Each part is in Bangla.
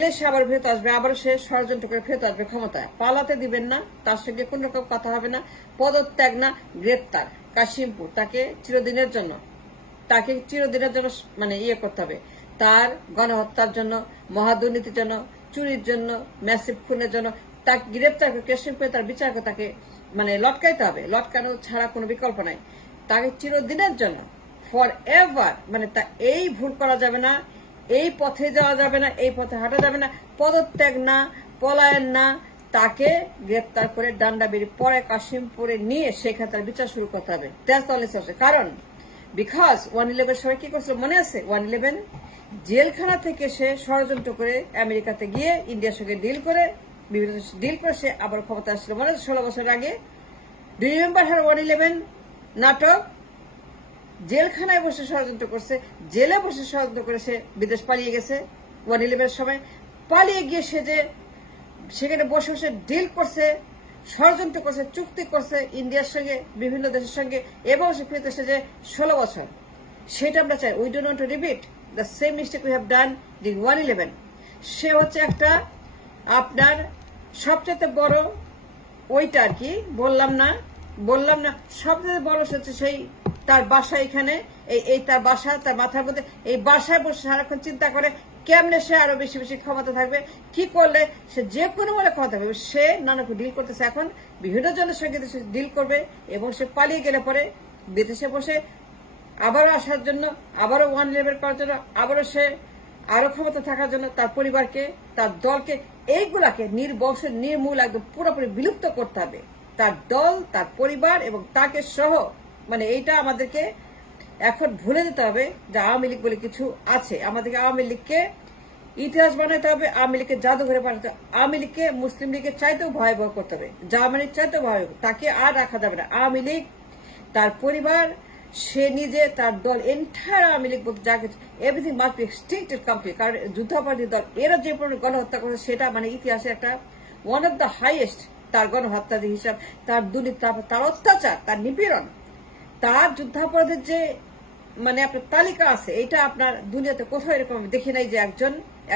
সে আবার ফেরত আসবে, আবার সে ষড়যন্ত্র করে ফেরত আসবে ক্ষমতায়। পালাতে দিবেন না, তার সঙ্গে কোন রকম কথা হবে না, পদত্যাগ না, গ্রেপ্তার। কাশিমপুর তাকে চিরদিনের জন্য মানে করতে হবে। তার গণহত্যার জন্য, মহাদুর্নীতির জন্য, চুরির জন্য, ম্যাসিভ খুনের জন্য তাকে গ্রেপ্তার করে কাশিমপুরে তার বিচার করে তাকে মানে লটকাইতে হবে। লটকানো ছাড়া কোনো বিকল্প নাই। তাকে চিরদিনের জন্য ফর এভার মানে এই ভুল করা যাবে না, এই পথে যাওয়া যাবে না, এই পথে হাঁটা যাবে না, পদত্যাগ না, পলায়ন না, তাকে গ্রেপ্তার করে ডান্ডা বেরিয়ে পরে কাশিমপুরে নিয়ে সেখানে তার বিচার শুরু করতে হবে। কারণ বিকজ 111 সময় কি করছিল মনে আছে? 111 জেলখানা থেকে সে ষড়যন্ত্র করে আমেরিকাতে গিয়ে ইন্ডিয়ার সঙ্গে ডিল করে সে আবার ক্ষমতা আসছিল মনে আছে 16 বছর আগে। ডু ইউ রিমেম্বার হার 111 নাটক? জেলখানায় বসে ষড়যন্ত্র করছে, জেলে বসে ষড়যন্ত্র করে সে বিদেশ পালিয়ে গেছে। 111 সময় পালিয়ে গিয়ে সে যে সেখানে বসে বসে ডিল করছে, ষড়যন্ত্র করছে, চুক্তি করছে ইন্ডিয়ার সঙ্গে, বিভিন্ন দেশের সঙ্গে, এবং সে ফিরতে এসেছে 16 বছর। সেটা আমরা চাই। We don't want to repeat the same mistake we have done during 111। সে হচ্ছে একটা আপনার সবচেয়ে বড় ওইটা আর কি বললাম না সবচেয়ে বড় হচ্ছে সেই তার বাসা এখানে, এই তার বাসা, তার মাথার মধ্যে এই বাসায় বসে সারাক্ষণ চিন্তা করে কেমনে সে আরো বেশি বেশি ক্ষমতা থাকবে, কি করলে সে যে কোনো বলে ক্ষমতা থাকবে। সে নানাকে ডিল করতেছে, এখন বিভিন্ন জনের সঙ্গে ডিল করবে, এবং সে পালিয়ে গেলে পরে বিদেশে বসে আবারও আসার জন্য, আবারও 111 করার জন্য, আবারও সে আরো ক্ষমতা থাকার জন্য তার পরিবারকে, তার দলকে, এইগুলাকে নির্বংশ নির্মূল একদম পুরোপুরি বিলুপ্ত করতে হবে। তার দল, তার পরিবার এবং তাকে সহ মানে এইটা আমাদেরকে এখন ভুলে যেতে হবে যে আওয়ামী লীগ বলে কিছু আছে। আমাদেরকে আওয়ামী লীগকে ইতিহাস বানাতে হবে, আওয়ামী লীগকে জাদুঘরে বানাতে হবে, আওয়ামী লীগকে মুসলিম লীগের চাইতেও ভয়াবহ করতে হবে, জার্মানির চাইতেও ভয়াবহ। তাকে আর রাখা যাবে না। আওয়ামী লীগ, তার পরিবার, সে নিজে, তার দল, এন্টায়ার আওয়ামী লীগ বলতে যা কিছু, এভরিথিং মাস্ট বি এক্সটিংক্টেড কমপ্লিট। কারণ যুদ্ধাপরাধী দল এরা যে পরিমাণে গণহত্যা করেছে সেটা মানে ইতিহাসে একটা ওয়ান অফ দ্য হাইয়েস্ট। তার গণহত্যা যে হিসাব, তার দুর্নীতি, তার অত্যাচার, তার নিপীড়ন, তার যুদ্ধাপরাধের যে মানে আপনার তালিকা আছে, এটা আপনার দুনিয়াতে কোথাও এরকম দেখি নাই যে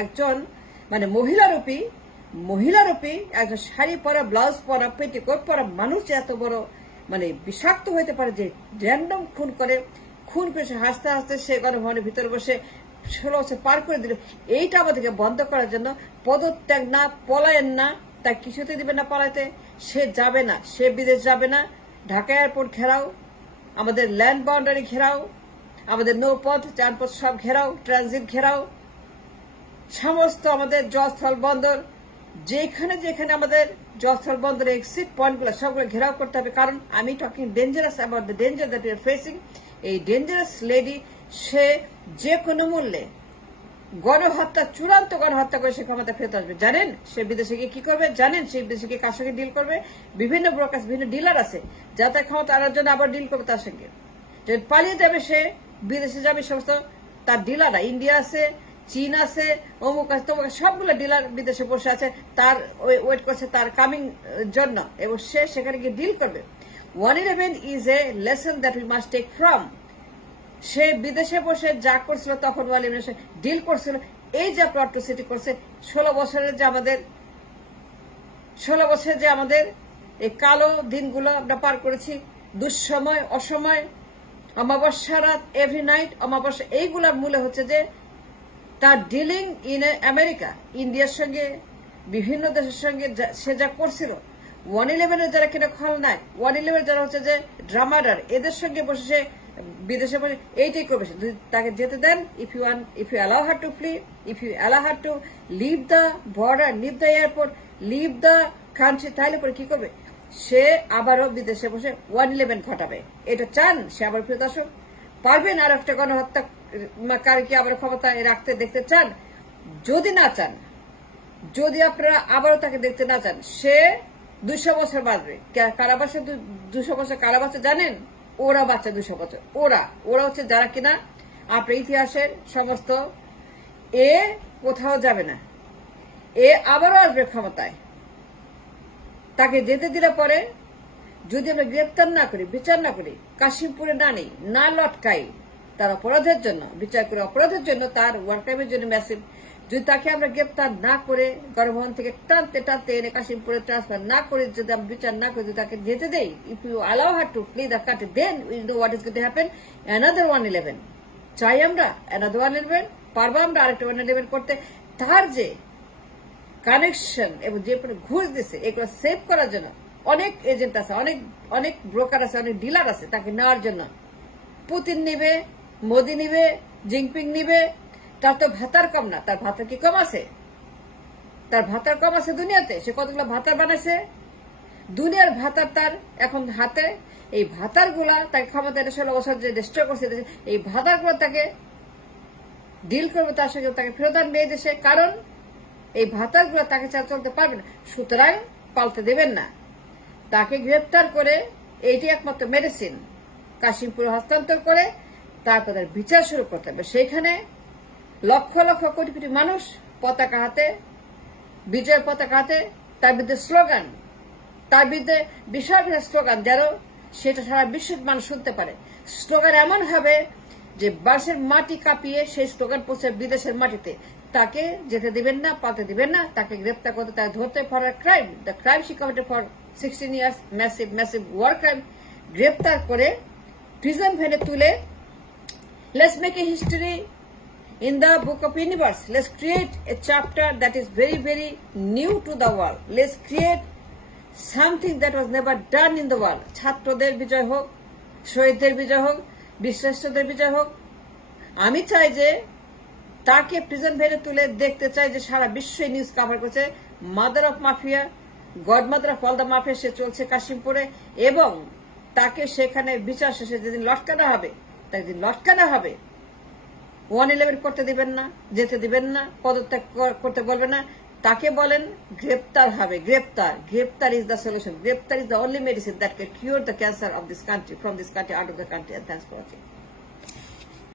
একজন মানে মহিলারূপী একজন শাড়ি পরা, ব্লাউজ পরা, পেটিকোট পরা মানুষ এত বড় মানে বিষাক্ত হইতে পারে যে র্যান্ডম খুন করে সে হাসতে হাসতে সে গণভবনের ভিতরে বসে 16 বছর পার করে দিল। এইটা আমাদেরকে বন্ধ করার জন্য পদত্যাগ না, পলায়ন না, তা কিছুতে দিবে না পালাতে। সে যাবে না, সে বিদেশ যাবে না। ঢাকা এয়ারপোর্ট ঘেরাও, আমাদের ল্যান্ড বাউন্ডারি ঘেরাও, আমাদের নৌপথ, চারপথ সব ঘেরাও, ট্রানজিট ঘেরাও, সমস্ত আমাদের জলস্থল বন্দর, যেখানে আমাদের জলস্থল বন্দরের এক্সিট পয়েন্টগুলো সবগুলো ঘেরাও করতে হবে। কারণ আমি talking dangerous about the danger that you are facing. এই ডেঞ্জারাস লেডি সে যে কোনো মূল্যে চূড়ান্ত গণহত্যা করে সে ক্ষমতা ফেরত আসবে। জানেন সে বিদেশে গিয়ে কি করবে? জানেন সে বিদেশে গিয়ে কার সঙ্গে ডিল করবে? বিভিন্ন ব্রোকার, বিভিন্ন ডিলার আছে যাতে ক্ষমতা আনার জন্য আবার ডিল করবে তার সঙ্গে। যে পালিয়ে যাবে সে, বিদেশে যাবে, সমস্ত তার ডিলাররা, ইন্ডিয়া আছে, চীন আছে, অমুক আছে, তমুক, সবগুলো ডিলার বিদেশে বসে আছে, তার ওয়েট করছে তার কামিং জন্য, এবং সে সেখানে গিয়ে ডিল করবে। 111 is a lesson that we must take from. সে বিদেশে বসে যা করছিল তখন 111 ডিল করছিল, এই যে অ্যাট্রসিটি করছে 16 বছরের যে আমাদের এই কালো দিনগুলো আমরা পার করেছি, দুঃসময়, অসময়, অমাবস্যা রাত, এভরি নাইট অমাবস্যা, এইগুলার মূলে হচ্ছে যে তার ডিলিং ইন আমেরিকা, ইন্ডিয়ার সঙ্গে, বিভিন্ন দেশের সঙ্গে সে যা করছিল। 111 যারা কিনা খলনায়, 111 যারা হচ্ছে যে ড্রামাডার, এদের সঙ্গে বসে সে বিদেশে বসে এইটাই করবে। তাকে যেতে দেন, if you allow her to flee, if you allow her to leave the border, leave the airport, leave the country, তাহলে পরে কি করবে? সে আবারও বিদেশে বসে 111 ঘটাবে। এটা চান সে আবার ফেরত আসুক? পারবেন আর একটা গণহত্যা কারীকে আবার ক্ষমতায় রাখতে দেখতে চান? যদি না চান, যদি আপনারা আবারও তাকে দেখতে না চান, সে 200 বছর বাঁচবে। কারাবাসে 200 বছর কারাবাসে জানেন? ওরা বাচ্চা 200 বছর। ওরা হচ্ছে যারা কিনা আপনার ইতিহাসের সমস্ত, এ কোথাও যাবে না, এ আবারও আসবে ক্ষমতায়। তাকে যেতে দিলে পরে যদি আমরা গ্রেপ্তার না করি, বিচার না করি, কাশিমপুরে না নেই, না লটকাই, তার অপরাধের জন্য বিচার করে, অপরাধের জন্য, তার ওয়ান টাইমের জন্য ম্যাসিভ যদি তাকে আমরা গ্রেপ্তার না করে গণভবন থেকে টানতে টানতে এনে কাশিমপুরে ট্রান্সফার না করে যদি আমরা বিচার না করে যদি তাকে যেতে দেই, if you allow her to flee the country, then we know what is going to happen. Another 111 চাই আমরা, অ্যানাদার 111 পারবো আমরা আরেকটা 111 করতে। তার যে কানেকশন এবং যে ঘুষ দিচ্ছে এগুলো সেভ করার জন্য অনেক এজেন্ট আছে, অনেক অনেক ব্রোকার আছে, অনেক ডিলার আছে তাকে নেওয়ার জন্য। পুতিন নিবে, মোদি নিবে, জিনপিং নিবে। তার তো ভাতার কম না, তার ভাতা কি কম আছে? তার ভাতার কম আছে দুনিয়াতে? সে কতগুলো ভাতার বানাইছে, দুনিয়ার ভাতার তার এখন হাতে। এই ভাতার গুলা তাকে ক্ষমতা 16 বছর যে ডিস্ট্রয় করছে, এই ভাতার গুলো তাকে ডিল করবে, তার সঙ্গে তাকে ফেরত আনবে এই দেশে। কারণ এই ভাতার গুলো তাকে চলতে পারবে না, সুতরাং পাল্টে দেবেন না। তাকে গ্রেপ্তার করে এইটি একমাত্র মেডিসিন, কাশিমপুরে হস্তান্তর করে তারপর তার বিচার শুরু করতে হবে। সেখানে লক্ষ লক্ষ কোটি কোটি মানুষ পতাকা হাতে, বিজয়ের পতাকা হাতে, তার বিরুদ্ধে স্লোগান, তার বিরুদ্ধে বিশাল স্লোগান, যেন সেটা সারা বিশ্বের মানুষ শুনতে পারে। স্লোগান এমন হবে যে বাসের মাটি কাঁপিয়ে সেই স্লোগান পৌঁছে বিদেশের মাটিতে। তাকে যেতে দিবেন না, পাতে দিবেন না, তাকে গ্রেপ্তার করতে, তাকে ধরতে for a crime, the crime she committed for 16 years, massive massive war crime. গ্রেপ্তার করে প্রিজন ভ্যানে তুলে, let's make a history in the book of universe. Let's create a chapter that is very, very new to the world. Let's create something that was never done in the world. ছাত্রদের বিজয় হোক, শহীদদের বিজয় হোক, বিশ্রেষ্ঠদের বিজয় হোক। আমি চাই যে তাকে প্রিজন ভ্যানে তুলে দেখতে চাই যে সারা বিশ্বে নিউজ কভার করছে mother of mafia, godmother of all the mafia সে চলছে কাশিমপুরে। এবং তাকে সেখানে বিচার শেষে যেদিন লটকানো হবে, তাই দিন লটকানো হবে। 111 করতে দিবেন না, যেতে দিবেন না, পদত্যাগ করতে বলবেন না। তাকে বলেন গ্রেপ্তার হবে, গ্রেপ্তার। গ্রেপ্তার ইজ দ্য সলিউশন, গ্রেপ্তার is the only medicine that can cure the cancer of this country, from this country, out of the country. And thanks for watching.